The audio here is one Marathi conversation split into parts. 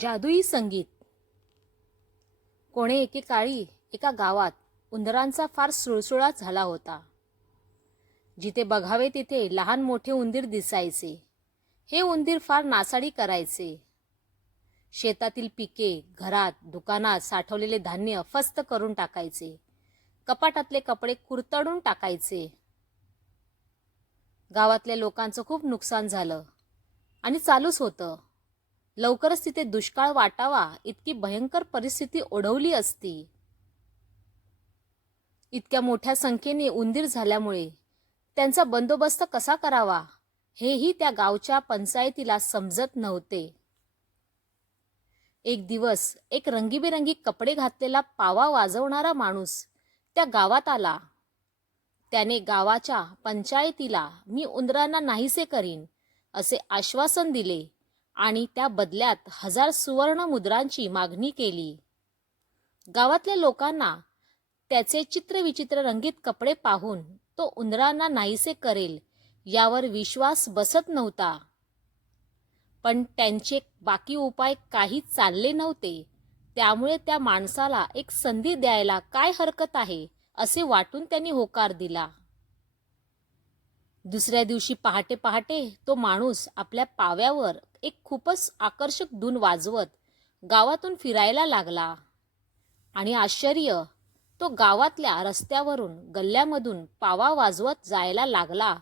जादुई संगीत. कोणे एकेकाळी एका गावात उंदरांचा फार सुळसुळा झाला होता. जिथे बघावे तिथे लहान मोठे उंदीर दिसायचे. हे उंदीर फार नासाडी करायचे. शेतातील पिके घरात दुकानात साठवलेले धान्य फस्त करून टाकायचे. कपाटातले कपडे कुरतडून टाकायचे. गावातल्या लोकांचं खूप नुकसान झालं आणि चालूच होतं. लवकरच तिथे दुष्काळ वाटावा इतकी भयंकर परिस्थिती ओढवली असती. इतक्या मोठ्या संख्येने उंदीर झाल्यामुळे त्यांचा बंदोबस्त कसा करावा हेही त्या गावच्या पंचायतीला समजत नव्हते. एक दिवस एक रंगीबेरंगी कपडे घातलेला पावा वाजवणारा माणूस त्या गावात आला. त्याने गावाच्या पंचायतीला मी उंदरांना नाहीसे करीन असे आश्वासन दिले. आणि त्या बदल्यात हजार सुवर्ण मुद्रांची मागणी केली. गावातल्या लोकांना त्याचे चित्रविचित्र रंगीत कपडे पाहून तो उंदरांना नाहीसे करेल यावर विश्वास बसत नव्हता. पण त्यांचे बाकी उपाय काही चालले नव्हते. त्यामुळे त्या माणसाला एक संधी द्यायला काय हरकत आहे असे वाटून त्यांनी होकार दिला. दुसऱ्या दिवशी पहाटे पहाटे तो माणूस आपल्या पाव्यावर एक खूपच आकर्षक धून वाजवत गावातून फिरायला लागला. आणि आश्चर्य तो गावातल्या रस्त्यावरून गल्ल्यामधून पावा वाजवत जायला लागला.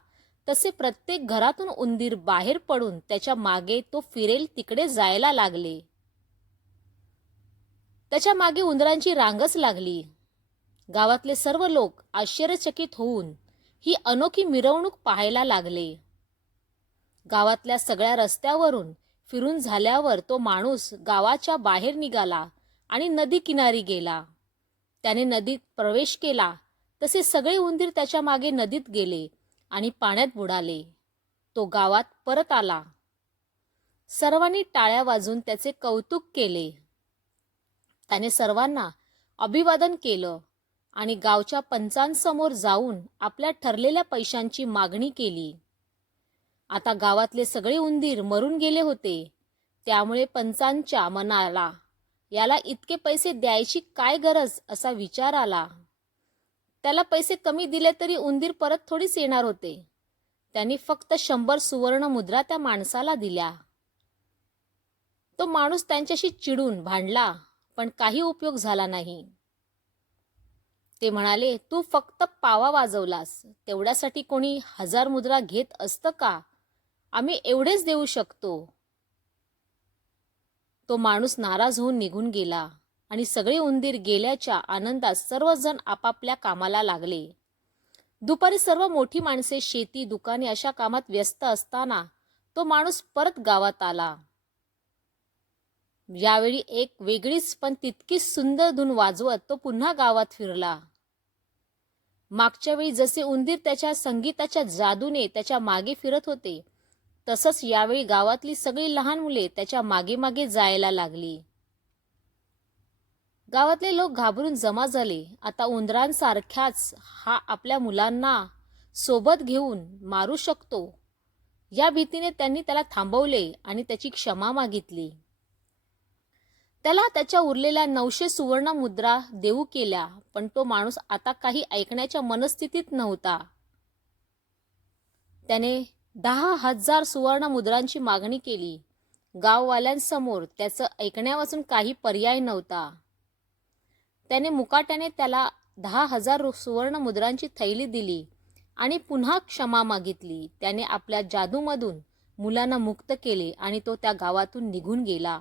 तसे प्रत्येक घरातून उंदीर बाहेर पडून त्याच्यामागे तो फिरेल तिकडे जायला लागले. त्याच्यामागे उंदरांची रांगच लागली. गावातले सर्व लोक आश्चर्यचकित होऊन ही अनोखी मिरवणूक पाहायला लागले. गावातल्या सगळ्या रस्त्यावरून फिरून झाल्यावर तो माणूस गावाच्या बाहेर निघाला आणि नदी किनारी गेला. त्याने नदीत प्रवेश केला. तसे सगळे उंदीर त्याच्यामागे नदीत गेले आणि पाण्यात बुडाले. तो गावात परत आला. सर्वांनी टाळ्या वाजून त्याचे कौतुक केले. त्याने सर्वांना अभिवादन केलं. आणि गावच्या पंचांसमोर जाऊन आपल्या ठरलेल्या पैशांची मागणी केली. आता गावातले सगळे उंदीर मरून गेले होते. त्यामुळे पंचांच्या मनाला याला इतके पैसे द्यायची काय गरज असा विचार आला. त्याला पैसे कमी दिले तरी उंदीर परत थोडीच येणार होते. त्यांनी फक्त शंभर सुवर्ण मुद्रा त्या माणसाला दिल्या. तो माणूस त्यांच्याशी चिडून भांडला पण काही उपयोग झाला नाही. ते म्हणाले तू फक्त पावा वाजवलास. तेवढ्यासाठी कोणी हजार मुद्रा घेत असतं का? आम्ही एवढेच देऊ शकतो. तो माणूस नाराज होऊन निघून गेला आणि सगळे उंदीर गेल्याच्या आनंदात सर्वजण आपापल्या कामाला लागले. दुपारी सर्व मोठी माणसे शेती दुकाने अशा कामात व्यस्त असताना तो माणूस परत गावात आला. यावेळी एक वेगळीच पण तितकीच सुंदर धून वाजवत तो पुन्हा गावात फिरला. मागच्या वेळी जसे उंदीर त्याच्या संगीताच्या जादूने त्याच्यामागे फिरत होते तसंच यावेळी गावातली सगळी लहान मुले त्याच्यामागे मागे जायला लागली. गावातले लोक घाबरून जमा झाले. आता उंदरांसारख्याच हा आपल्या मुलांना सोबत घेऊन मारू शकतो. या भीतीने त्यांनी त्याला थांबवले आणि त्याची क्षमा मागितली. त्याला त्याच्या उरलेल्या नऊशे सुवर्ण मुद्रा देऊ केल्या पण तो माणूस आता काही ऐकण्याच्या मनस्थितीत नव्हता. त्याने दहा हजार सुवर्ण मुद्रांची मागणी केली. गाववाल्यांसमोर त्याचं ऐकण्यावाचून काही पर्याय नव्हता. त्याने मुकाट्याने त्याला दहा हजार सुवर्ण मुद्रांची थैली दिली आणि पुन्हा क्षमा मागितली. त्याने आपल्या जादूमधून मुलांना मुक्त केले आणि तो त्या गावातून निघून गेला.